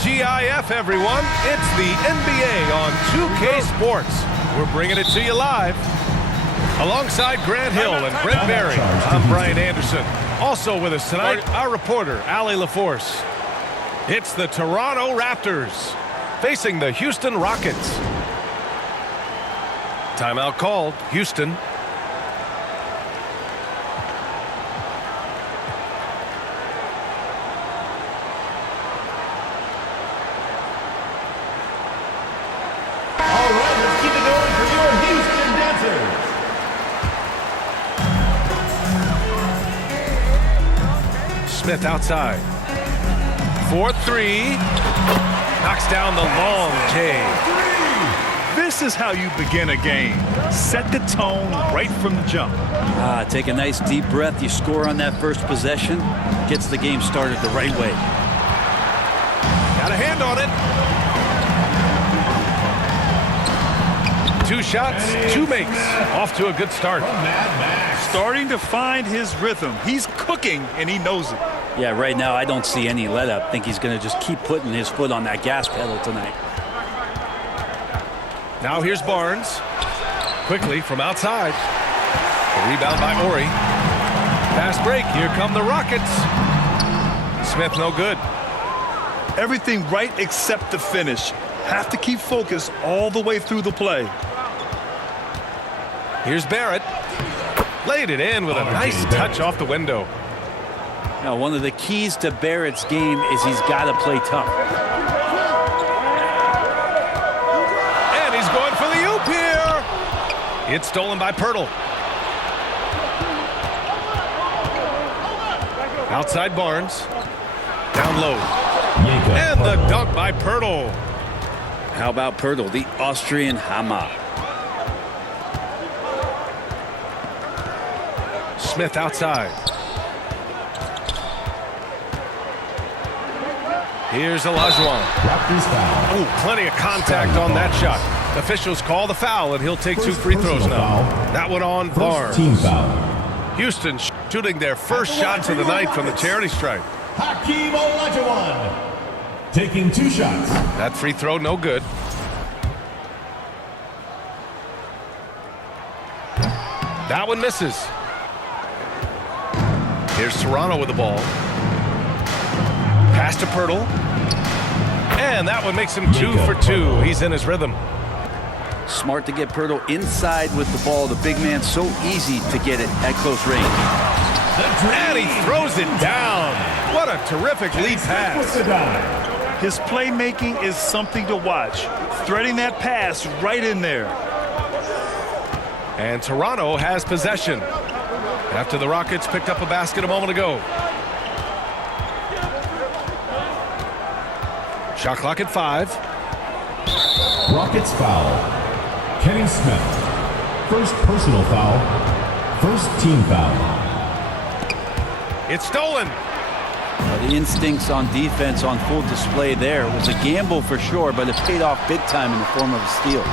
TGIF, everyone. It's the NBA on 2K Sports. We're bringing it to you live. Alongside Grant Hill and Brent Berry, I'm Brian Anderson. Also with us tonight, our reporter, Allie LaForce. It's the Toronto Raptors facing the Houston Rockets. Timeout called, Houston. All right, let's keep it going for your Houston Dancers. Smith outside. 4-3. Knocks down the long K. This is how you begin a game. Set the tone right from the jump. Take a nice deep breath. You score on that first possession. Gets the game started the right way. Got a hand on it. 2 shots, 2 makes. Off to a good start. Starting to find his rhythm. He's cooking, and he knows it. Yeah, right now I don't see any let-up. I think he's going to just keep putting his foot on that gas pedal tonight. Now here's Barnes. Quickly from outside. The rebound by Ori. Fast break. Here come the Rockets. Smith no good. Everything right except the finish. Have to keep focused all the way through the play. Here's Barrett. Laid it in with a nice touch off the window. Now, one of the keys to Barrett's game is he's got to play tough. And he's going for the oop here. It's stolen by Pirtle. Outside Barnes. Down low. And the dunk by Pirtle. How about Pirtle, the Austrian Hammer? Smith outside. Here's Olajuwon. Oh, plenty of contact on that shot. Officials call the foul, and he'll take 2 free throws now. That one on Barnes. Team foul. Houston shooting their first shots of the night from the charity stripe. Hakeem Olajuwon taking 2 shots. That free throw no good. That one misses. Here's Toronto with the ball. Pass to Pirtle. And that one makes him 2 for 2. He's in his rhythm. Smart to get Pirtle inside with the ball. The big man so easy to get it at close range. And he throws it down. What a terrific lead pass. His playmaking is something to watch. Threading that pass right in there. And Toronto has possession after the Rockets picked up a basket a moment ago. Shot clock at 5. Rockets foul. Kenny Smith. First personal foul. First team foul. It's stolen. The instincts on defense on full display there. It was a gamble for sure, but it paid off big time in the form of a steal.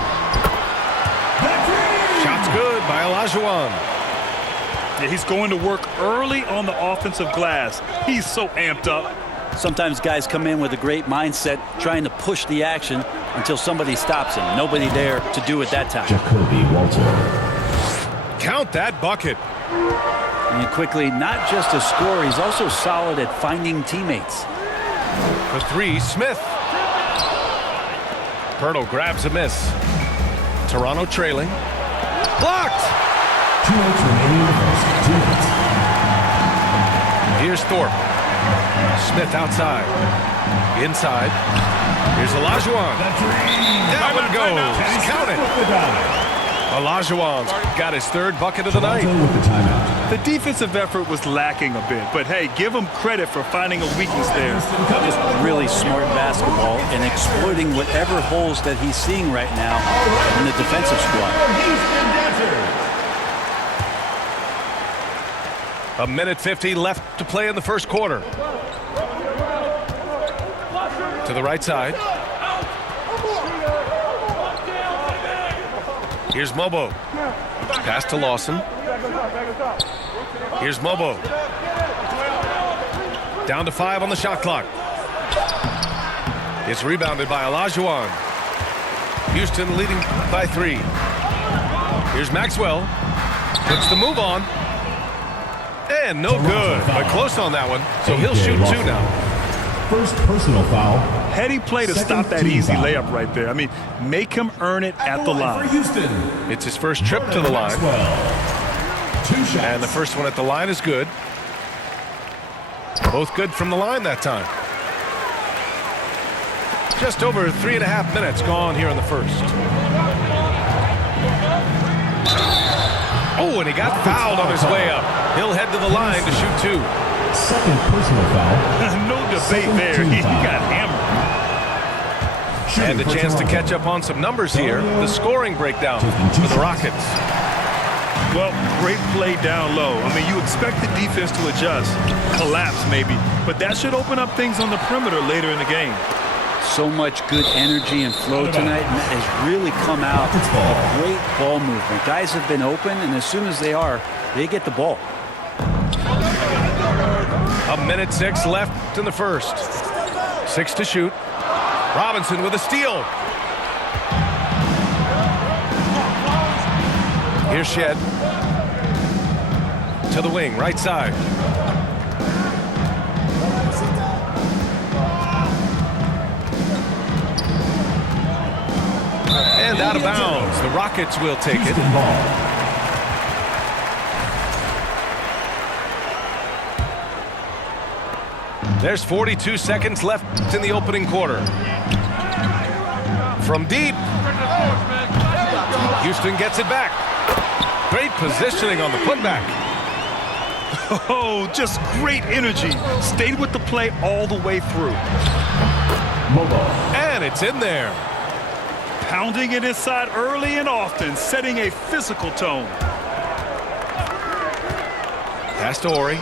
Shot's good by Olajuwon. Yeah, he's going to work early on the offensive glass. He's so amped up. Sometimes guys come in with a great mindset trying to push the action until somebody stops him. Nobody there to do it that time. Jacoby Walter. Count that bucket. And quickly, not just a scorer, he's also solid at finding teammates. For 3, Smith. Pirtle grabs a miss. Toronto trailing. Blocked. 2 minutes remaining in the first. 2 minutes. Here's Thorpe. Smith outside. Inside. Here's Olajuwon. That one goes. Count it. Olajuwon's got his 3rd bucket of the night. With the timeout. The defensive effort was lacking a bit, but hey, give him credit for finding a weakness there. Just really smart basketball and exploiting whatever holes that he's seeing right now in the defensive squad. A minute 50 left to play in the first quarter. To the right side. Here's Mobo. Pass to Lawson. Here's Mobo. Down to 5 on the shot clock. It's rebounded by Olajuwon. Houston leading by 3. Here's Maxwell. Puts the move on. And no good, but close on that one. So he'll shoot 2 now. First personal foul. Heady play to stop that easy layup right there. I mean, make him earn it at the line. For Houston. It's his first trip to the line. 2 shots. And the first one at the line is good. Both good from the line that time. Just over 3.5 minutes gone here in the first. Oh, and he got fouled on his way up. He'll head to the line to shoot 2. Second personal foul. No debate there. He got hammered. And a chance to catch up on some numbers here. The scoring breakdown for the Rockets. Well, great play down low. I mean, you expect the defense to adjust, collapse maybe, but that should open up things on the perimeter later in the game. So much good energy and flow tonight has really come out. A great ball movement. Guys have been open, and as soon as they are, they get the ball. 1:06 left in the first. 6 to shoot. Robinson with a steal. Here's Shed. To the wing, right side. And out of bounds. The Rockets will take it. There's 42 seconds left in the opening quarter. From deep. Houston gets it back. Great positioning on the putback. Oh, just great energy. Stayed with the play all the way through. And it's in there. Pounding it inside early and often, setting a physical tone. Pass to Ori.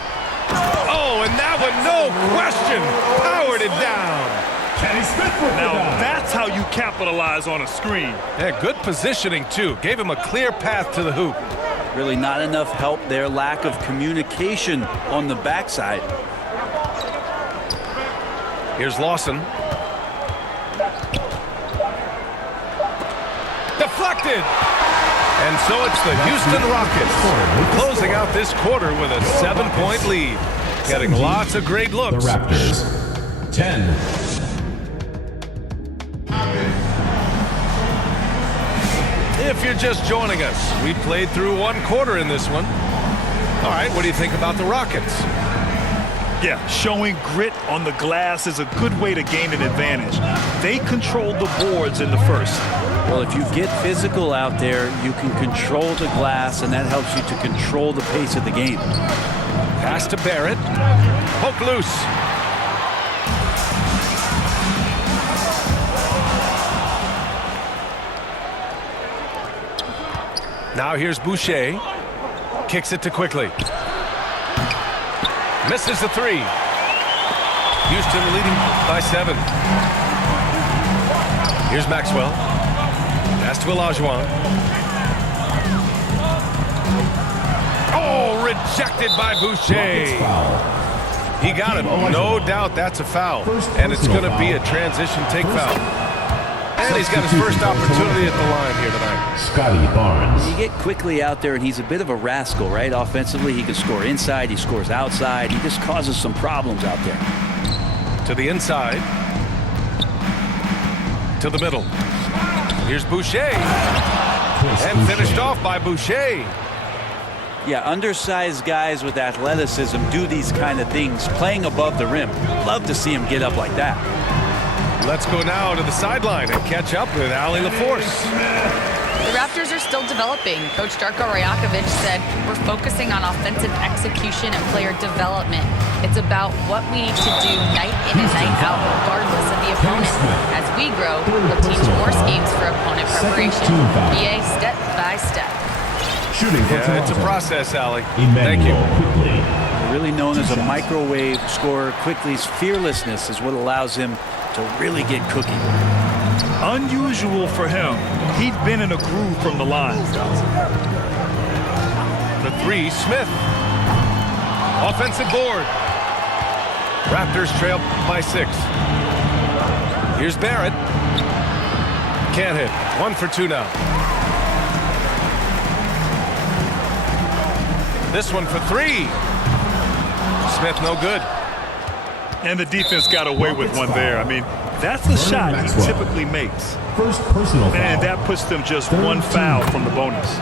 Oh, and that one, no question, powered it down. Now that's how you capitalize on a screen. Yeah, good positioning, too. Gave him a clear path to the hoop. Really not enough help there. Lack of communication on the backside. Here's Lawson. Deflected. And so it's the Houston Rockets closing out this quarter with a 7-point lead. Getting lots of great looks. The Raptors. 10. If you're just joining us, we played through 1 quarter in this one. All right, what do you think about the Rockets? Yeah, showing grit on the glass is a good way to gain an advantage. They controlled the boards in the first. Well, if you get physical out there, you can control the glass, and that helps you to control the pace of the game. Pass to Barrett. Poke loose. Now here's Boucher. Kicks it to Quickly. Misses the 3. Houston leading by 7. Here's Maxwell. Pass to Olajuwon. Oh, rejected by Boucher. He got him. No doubt that's a foul. And it's going to be a transition take foul. And he's got his first opportunity at the line here tonight. Scotty Barnes. You get Quickly out there, and he's a bit of a rascal, right? Offensively, he can score inside, he scores outside. He just causes some problems out there. To the inside. To the middle. Here's Boucher. And finished off by Boucher. Yeah, undersized guys with athleticism do these kind of things, playing above the rim. Love to see him get up like that. Let's go now to the sideline and catch up with Allie LaForce. The Raptors are still developing. Coach Darko Rajakovic said, we're focusing on offensive execution and player development. It's about what we need to do night in and night out, regardless of the opponent. As we grow, we'll teach more schemes for opponent preparation. BA step by step. Shooting for Yeah, it's a process, Allie. Thank you. Quickly. Really known as a microwave scorer, Quickly's fearlessness is what allows him to really get cooking. Unusual for him. He'd been in a groove from the line. The 3, Smith. Offensive board. Raptors trail by 6. Here's Barrett. Can't hit. 1 for 2 now. This one for 3. Smith no good. And the defense got away with one there. I mean, that's the shot he typically makes. First personal foul. And that puts them just one foul from the bonus.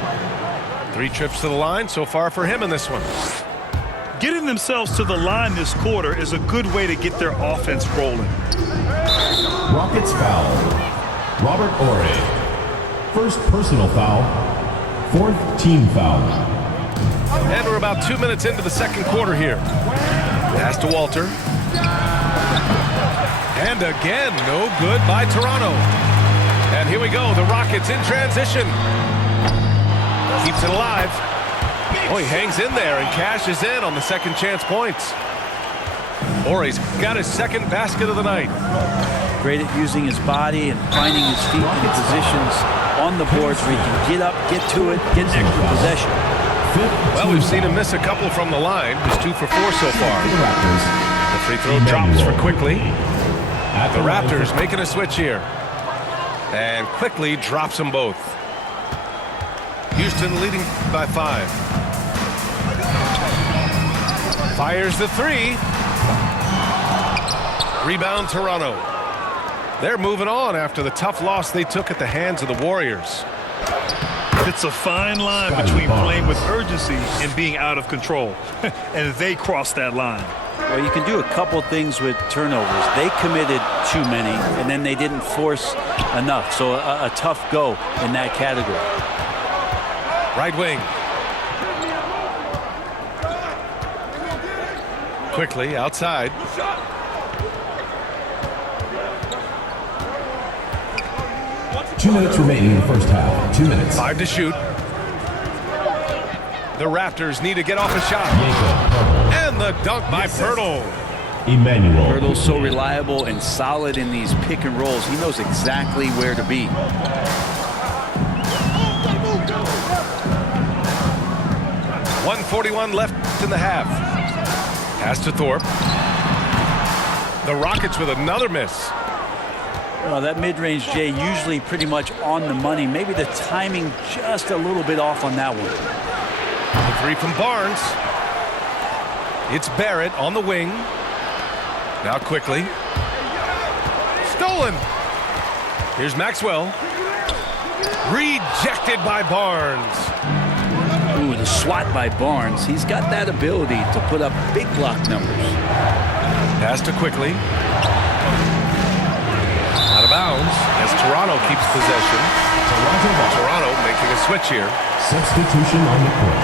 3 trips to the line so far for him in this one. Getting themselves to the line this quarter is a good way to get their offense rolling. Rockets foul. Robert Ory. First personal foul. 4th team foul. And we're about 2 minutes into the second quarter here. Pass to Walter. And again, no good by Toronto. And here we go, the Rockets in transition. Keeps it alive. Oh, he hangs in there and cashes in on the second chance points. Ory's got his second basket of the night. Great at using his body and finding his feet in positions on the boards where he can get up, get to it, get an extra possession. Well, we've seen him miss a couple from the line. He's 2 for 4 so far. The free throw drops for Quickly. The Raptors making a switch here. And Quickly drops them both. Houston leading by 5. Fires the 3. Rebound Toronto. They're moving on after the tough loss they took at the hands of the Warriors. It's a fine line between playing with urgency and being out of control. And they crossed that line. Well, you can do a couple things with turnovers. They committed too many, and then they didn't force enough. So a tough go in that category. Right wing. Quickly outside. Two minutes remaining in the first half. 2 minutes. 5 to shoot. The Raptors need to get off a shot. And the dunk by Pirtle. Emmanuel. Pirtle's so reliable and solid in these pick and rolls. He knows exactly where to be. .141 left in the half. Pass to Thorpe. The Rockets with another miss. Well, that mid-range, Jay, usually pretty much on the money. Maybe the timing just a little bit off on that one. The 3 from Barnes. It's Barrett on the wing. Now Quickly. Stolen. Here's Maxwell. Rejected by Barnes. Ooh, the swat by Barnes. He's got that ability to put up big block numbers. Pass to Quickly. Out of bounds as Toronto keeps possession. Toronto making a switch here. Substitution on the court.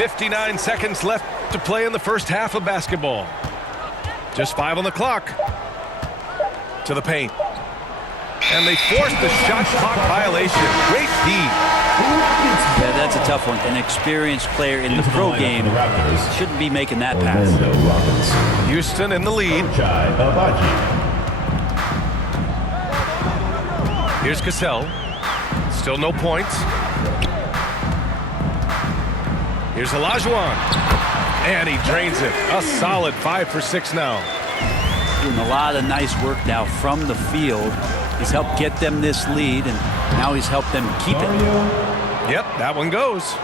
59 seconds left to play in the first half of basketball. Just 5 on the clock. To the paint. And they forced the shot clock violation. Great D. Yeah, that's a tough one. An experienced player in the pro game shouldn't be making that pass. Houston in the lead. Here's Cassell. Still no points. Here's Olajuwon. And he drains it. A solid 5 for 6 now. Doing a lot of nice work now from the field. He's helped get them this lead, and now he's helped them keep it. Yep, that one goes.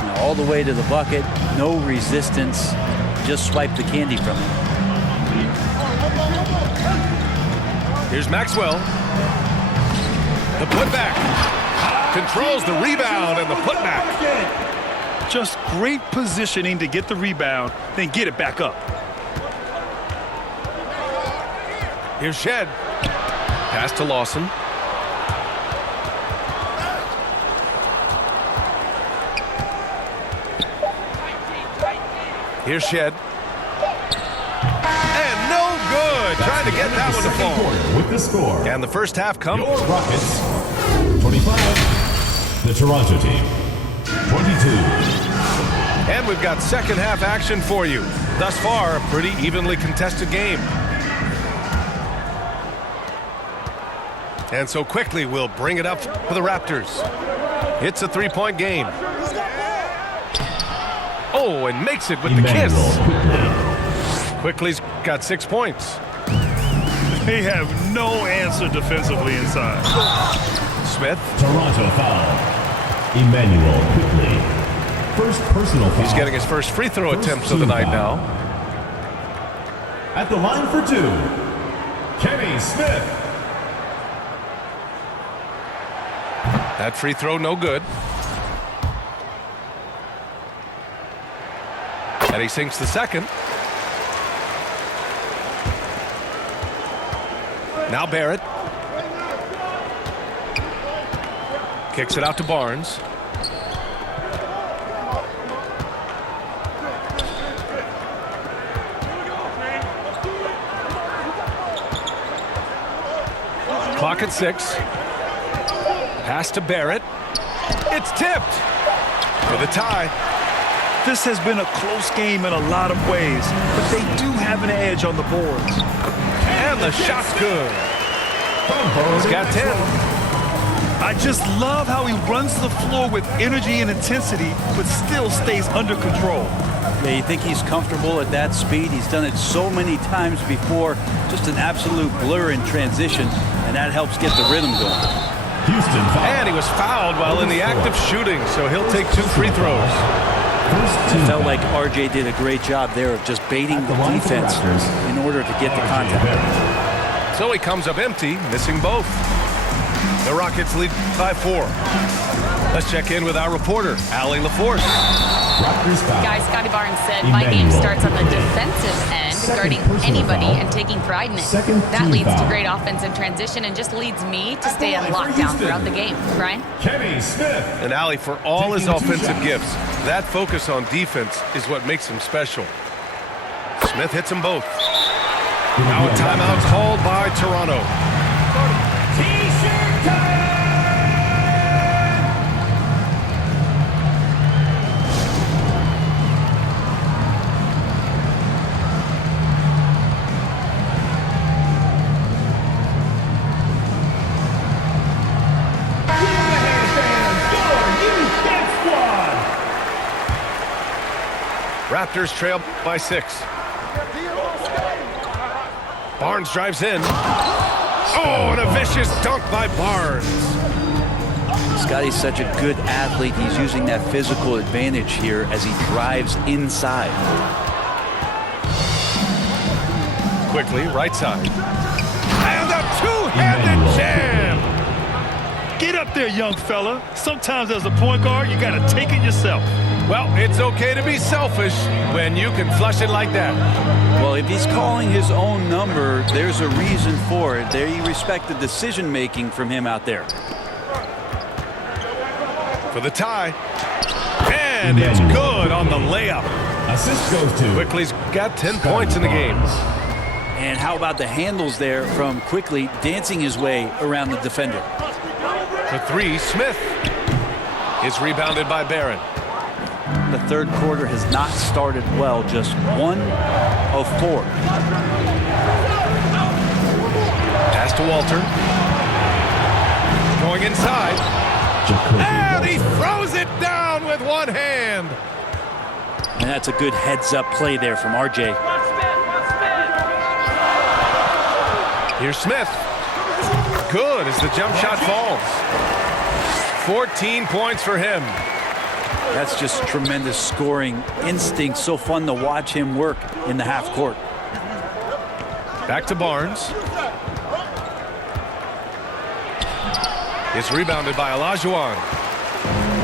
Now, all the way to the bucket, no resistance. Just swipe the candy from him. Here's Maxwell. The putback. Controls the rebound and the putback. Just great positioning to get the rebound, then get it back up. Here's Shed. Pass to Lawson. Here's Shed. And no good. Trying to get that one to fall. With the score. And the first half comes. Your Rockets 25. The Toronto team 22. And we've got second half action for you. Thus far, a pretty evenly contested game. And so Quickly we'll bring it up for the Raptors. It's a 3-point game. Oh, and makes it with the kiss. Quickly's got 6 points. They have no answer defensively inside. Smith. Toronto foul. Emmanuel Quickly. First personal foul. He's getting his first free throw attempts of the night now. At the line for 2, Kenny Smith. That free throw no good. And he sinks the second. Now Barrett. Kicks it out to Barnes. Clock at 6. Pass to Barrett. It's tipped for the tie. This has been a close game in a lot of ways, but they do have an edge on the boards. And the shot's good. He's got 10. I just love how he runs the floor with energy and intensity, but still stays under control. Yeah, you think he's comfortable at that speed? He's done it so many times before. Just an absolute blur in transition, and that helps get the rhythm going. Houston foul. And he was fouled while in the act of shooting, so he'll take 2 free throws. It felt like RJ did a great job there of just baiting the defense in order to get the contact. So he comes up empty, missing both. The Rockets lead by 4. Let's check in with our reporter, Allie LaForce. Guys, Scotty Barnes said, my game starts on the defensive end, guarding anybody and taking pride in it. That leads to great offense in transition and just leads me to stay on lockdown throughout the game. Brian? Kenny Smith. And Allie, for all his offensive gifts, that focus on defense is what makes him special. Smith hits them both. Now a timeout called by Toronto. T-shirt time! Raptors trail by 6. Barnes drives in. Oh, and a vicious dunk by Barnes. Scotty's such a good athlete. He's using that physical advantage here as he drives inside. Quickly, right side. And a two-handed jam. Get up there, young fella. Sometimes as a point guard, you got to take it yourself. Well, it's okay to be selfish when you can flush it like that. Well, if he's calling his own number, there's a reason for it. There you respect the decision-making from him out there. For the tie. And it's good on the layup. Assist goes to. Quickly's got 10 points in the game. And how about the handles there from Quickly dancing his way around the defender. For 3, Smith is rebounded by Barron. The third quarter has not started well, just 1 of 4. Pass to Walter. Going inside. And he throws it down with one hand. And that's a good heads-up play there from RJ. Here's Smith. Good as the jump shot falls. 14 points for him. That's just tremendous scoring instinct. So fun to watch him work in the half court. Back to Barnes. It's rebounded by Olajuwon.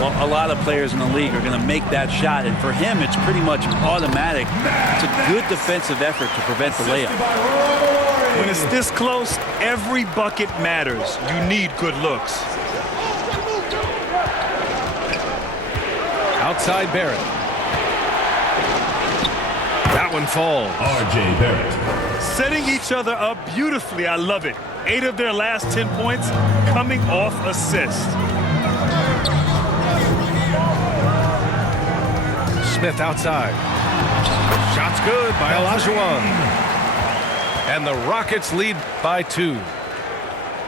Well, a lot of players in the league are going to make that shot, and for him, it's pretty much automatic. It's a good defensive effort to prevent the layup. When it's this close, every bucket matters. You need good looks. Outside Barrett. That one falls. RJ Barrett. Setting each other up beautifully. I love it. 8 of their last 10 points coming off assist. Smith outside. Shot's good by Olajuwon. And the Rockets lead by 2.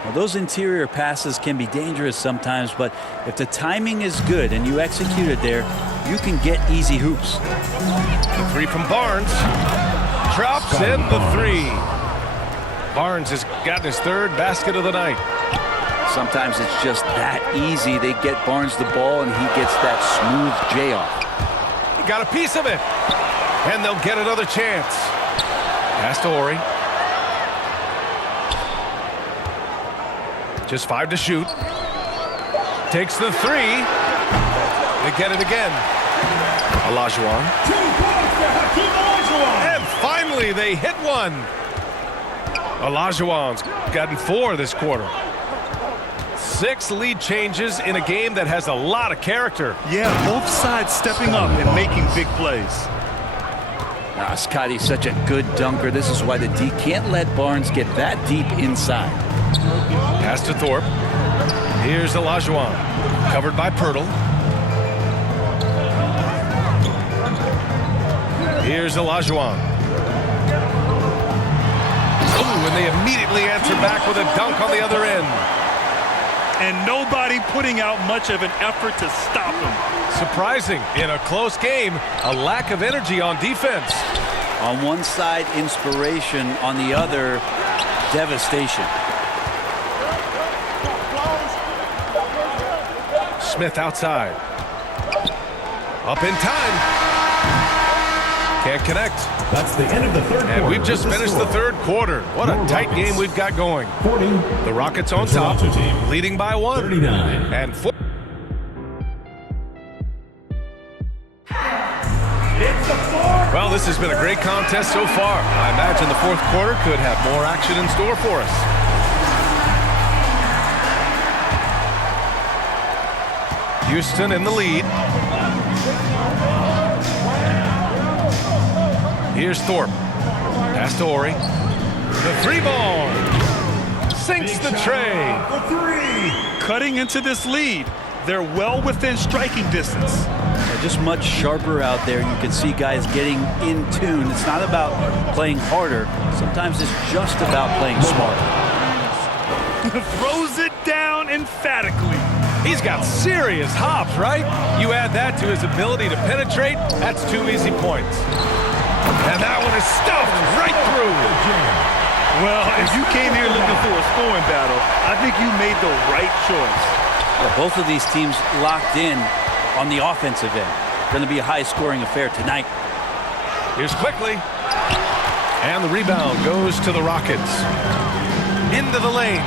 Well, those interior passes can be dangerous sometimes, but if the timing is good and you execute it there, you can get easy hoops. The 3 from Barnes. drops in the three. Barnes has gotten his third basket of the night. Sometimes it's just that easy. They get Barnes the ball, and he gets that smooth J off. He got a piece of it. And they'll get another chance. Pass to Horry. Just 5 to shoot. Takes the three. They get it again. Olajuwon. 2 points for Hakeem Olajuwon. And finally, they hit one. Olajuwon's gotten 4 this quarter. 6 lead changes in a game that has a lot of character. Yeah, both sides stepping up and making big plays. Now, Scotty's such a good dunker. This is why the D can't let Barnes get that deep inside. Pass to Thorpe. Here's Olajuwon. Covered by Pirtle. Here's Olajuwon. Ooh, and they immediately answer back with a dunk on the other end. And nobody putting out much of an effort to stop him. Surprising, in a close game, a lack of energy on defense. On one side, inspiration. On the other, devastation. Smith outside. Up in time. Can't connect. That's the end of the third quarter. And we've just finished the third quarter. What a tight game we've got going. 40. The Rockets on top, Toronto team. leading by 1. 39. And 4. It's the fourth. Well, this has been a great contest so far. I imagine the fourth quarter could have more action in store for us. Houston in the lead. Here's Thorpe. Pass to Horry. The 3-ball. Sinks the tray. For 3. Cutting into this lead. They're well within striking distance. They're just much sharper out there. You can see guys getting in tune. It's not about playing harder. Sometimes it's just about playing smarter. Throws it down emphatically. He's got serious hops, right? You add that to his ability to penetrate, that's 2 easy points. And that one is stuffed right through. Well, if you came here looking for a scoring battle, I think you made the right choice. Well, both of these teams locked in on the offensive end. Going to be a high-scoring affair tonight. Here's Quickly. And the rebound goes to the Rockets. Into the lane.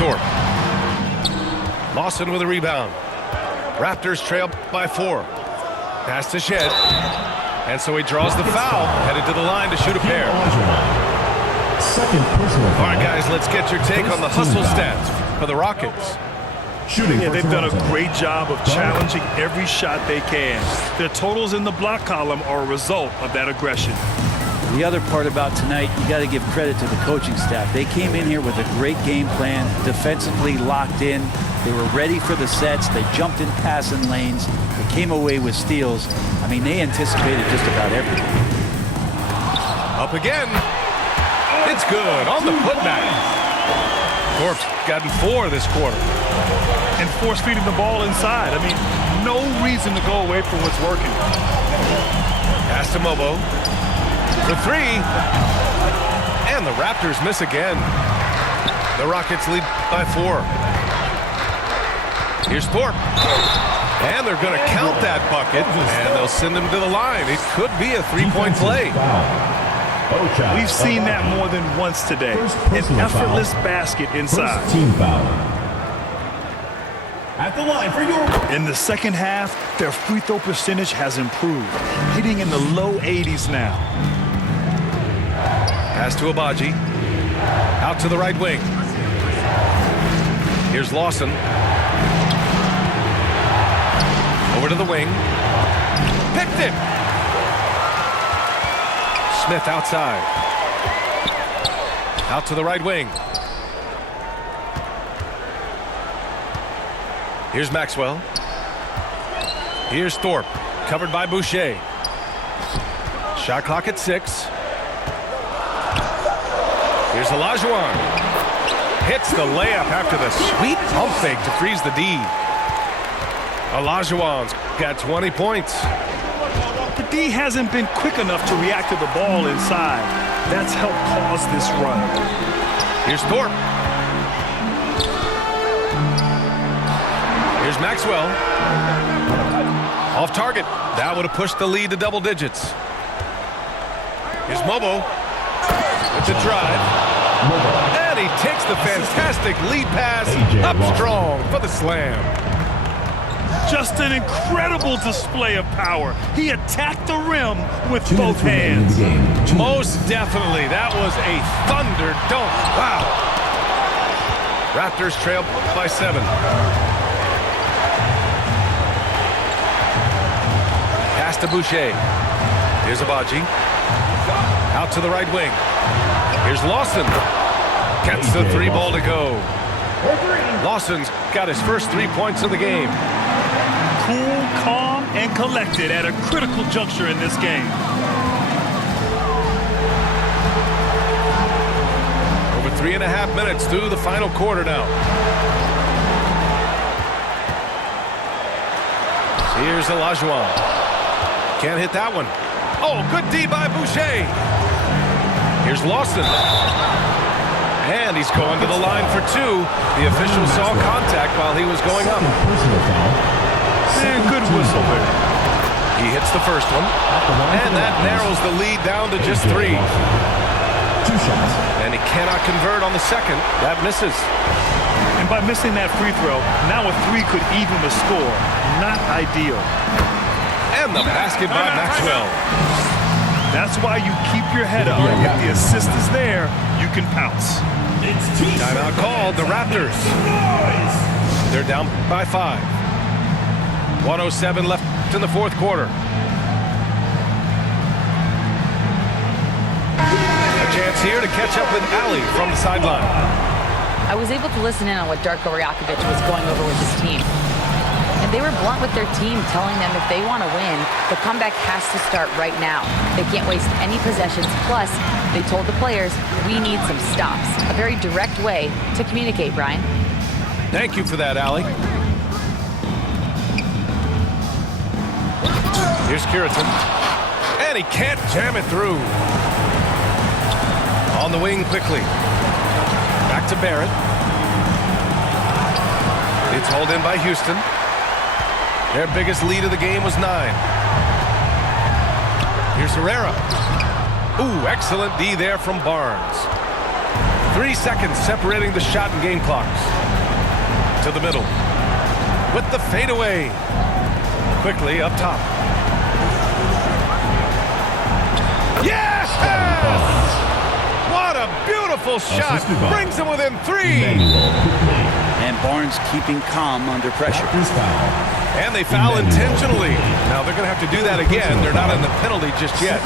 Thorpe. Lawson with a rebound. Raptors trail by 4. Pass to Shed. And so he draws the foul. Headed to the line to shoot a pair. Second personal foul. All right, guys, let's get your take on the hustle stats for the Rockets. Shooting. Yeah, for they've done a Toronto. great job of challenging every shot they can. Their totals in the block column are a result of that aggression. The other part about tonight, you got to give credit to the coaching staff. They came in here with a great game plan, defensively locked in. They were ready for the sets. They jumped in passing lanes. They came away with steals. I mean, they anticipated just about everything. Up again. It's good on the putback. Thorpe's gotten 4 this quarter. And force-feeding the ball inside. I mean, no reason to go away from what's working. Pass to Mobo. For 3. And the Raptors miss again. The Rockets lead by 4. Here's Thorpe. And they're going to count that bucket. And they'll send him to the line. It could be a 3-point play. We've seen that more than once today. An effortless basket inside. First team foul. At the line for your... In the second half, their free throw percentage has improved, hitting in the low 80s now. Pass to Abaji. Out to the right wing. Here's Lawson. Over to the wing. Picked it. Smith outside. Out to the right wing. Here's Maxwell. Here's Thorpe. Covered by Boucher. Shot clock at 6. Here's Olajuwon. Hits the layup after the sweet pump fake to freeze the D. Olajuwon's got 20 points. The D hasn't been quick enough to react to the ball inside. That's helped cause this run. Here's Thorpe. Here's Maxwell. Off target. That would have pushed the lead to double digits. Here's Mobo with the drive. And he takes the fantastic lead pass up strong for the slam. Just an incredible display of power. He attacked the rim with both hands. Most definitely. That was a thunder dunk. Wow. Raptors trail by 7. Pass to Boucher. Here's Abaji. Out to the right wing. Here's Lawson. Gets the 3 ball to go. Lawson's got his first 3 points of the game. Cool, calm, and collected at a critical juncture in this game. Over 3.5 minutes through the final quarter now. Here's Olajuwon. Can't hit that one. Oh, good D by Boucher. Here's Lawson. And he's going to the line for 2. The official saw contact while he was going up. And good whistle there. He hits the first one. And that narrows the lead down to just 3. 2 shots. And he cannot convert on the second. That misses. And by missing that free throw, now a 3 could even the score. Not ideal. And the basket by Maxwell. That's why you keep your head up. If the assist is there, you can pounce. Timeout called, the Raptors. They're down by 5. 1:07 left in the fourth quarter. A chance here to catch up with Ali from the sideline. I was able to listen in on what Darko Rajakovic was going over with his team. And they were blunt with their team, telling them if they want to win, the comeback has to start right now. They can't waste any possessions. Plus, they told the players, we need some stops. A very direct way to communicate, Brian. Thank you for that, Ali. Here's Kiritan. And he can't jam it through. On the wing quickly. Back to Barrett. It's hauled in by Houston. Their biggest lead of the game was 9. Here's Herrera. Ooh, excellent D there from Barnes. 3 seconds separating the shot and game clocks. To the middle. With the fadeaway. Quickly up top. Yes! What a beautiful shot. Brings them within 3. And Barnes keeping calm under pressure. And they foul intentionally. Now they're going to have to do that again. They're not in the penalty just yet.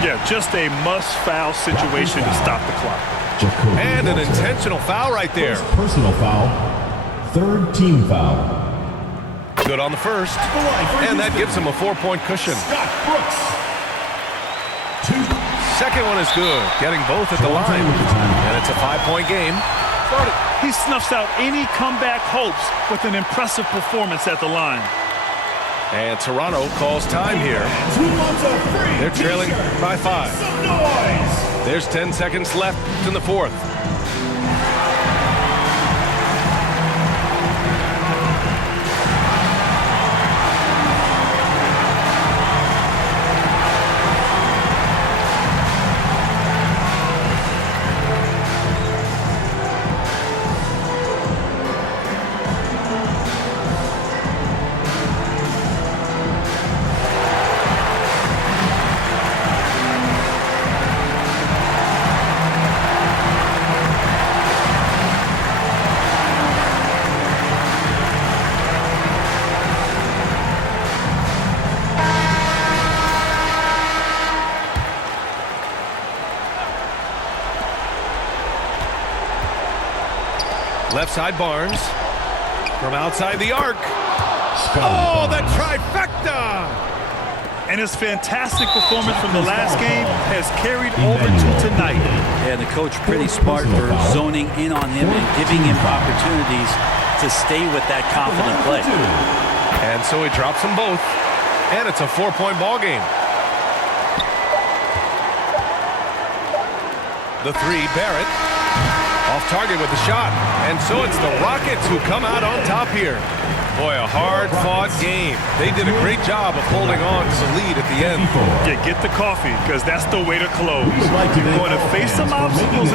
Yeah, just a must-foul situation to stop the clock. And an intentional foul right there. Personal foul. 3rd team foul. Good on the first. And that gives him a 4-point cushion. Scott Brooks. 2. Second one is good. Getting both at the line. And it's a 5-point game. He snuffs out any comeback hopes with an impressive performance at the line. And Toronto calls time here. They're trailing by 5. There's 10 seconds left in the fourth. Left side Barnes. From outside the arc. Oh, the trifecta! And his fantastic performance from the last game has carried over to tonight. Yeah, the coach pretty smart for zoning in on him and giving him opportunities to stay with that confident play. And so he drops them both. And it's a 4-point ball game. The three, Barrett. Off target with the shot. And so it's the Rockets who come out on top here. Boy, a hard-fought game. They did a great job of holding on to the lead at the end. Yeah, get the coffee, because that's the way to close. You're going to face some obstacles